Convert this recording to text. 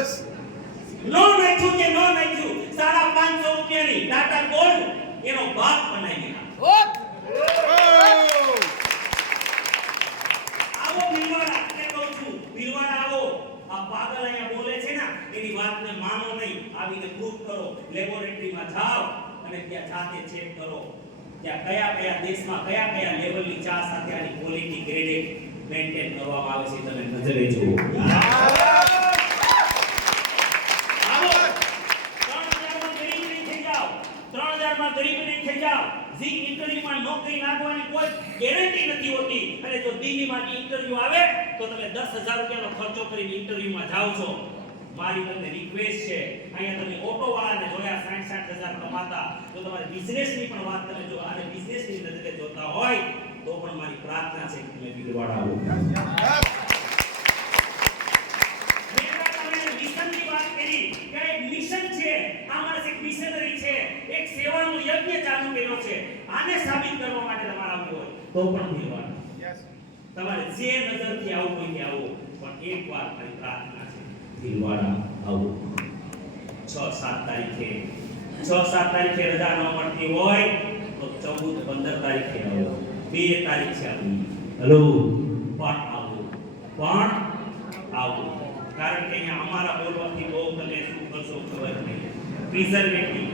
બસ નો નાખ્યું કે નો નાખ્યું 550 રૂપિયાની ટાટા ગોલ્ડ એનો બાપ બનાવી આવો ભીલવાડા કે કહું છું ભીલવાડા આવો આ પાગલ અહીંયા બોલે છે ને એની વાતને માનો નહીં આવીને પ્રૂફ કરો લેબોરેટરીમાં જાઓ અને ત્યાં જાતે ચેક કરો ત્યાં કયા કયા દેશમાં કયા કયા લેવલની ચા સાથે આની ક્વોલિટી ગ્રેડેડ મેન્ટેન કરવામાં આવે છે તમે નજરે જુઓ ગરીબ નહીં થઈ જાવ જી ઇન્ટરવ્યુમાં નોકરી લાગવાની કોઈ ગેરંટી નથી હોતી અને જો દિલ્હીમાંથી ઇન્ટરવ્યુ આવે તો તમે 10000 રૂપિયાનો ખર્ચો કરીને ઇન્ટરવ્યુમાં જાઓ છો મારી તમને રિક્વેસ્ટ છે અહીંયા તમે ઓટો વાળાને જોયા 60,000 કમાતા જો તમારે બિઝનેસની પણ વાત તમે જો અને બિઝનેસની નજરે જોતા હોય તો પણ મારી પ્રાર્થના છે કે તમે ભીલવાડા આવો મિશનની વાત કરી કે એક મિશન છે આ માણસ એક મિશનરી છે એક સેવાનો યજ્ઞ ચાલુ કર્યો છે આને સાબિત કરવા માટે તમારે આવવું હોય તો પણ ભીલવાડા તમારે જે નજરથી આવું હોય કે આવો પણ એકવાર મારી પ્રાર્થના છે ભીલવાડા આવો 6-7 તારીખે રજા ન મળતી હોય તો 14-15 તારીખે આવો 2 તારીખ છે આપણી હેલો પણ આવો કારણ કે અહીંયા અમારા બોલવાથી બહુ તમે શું કરશો ખબર નહીં પ્રિઝર્વેટિવ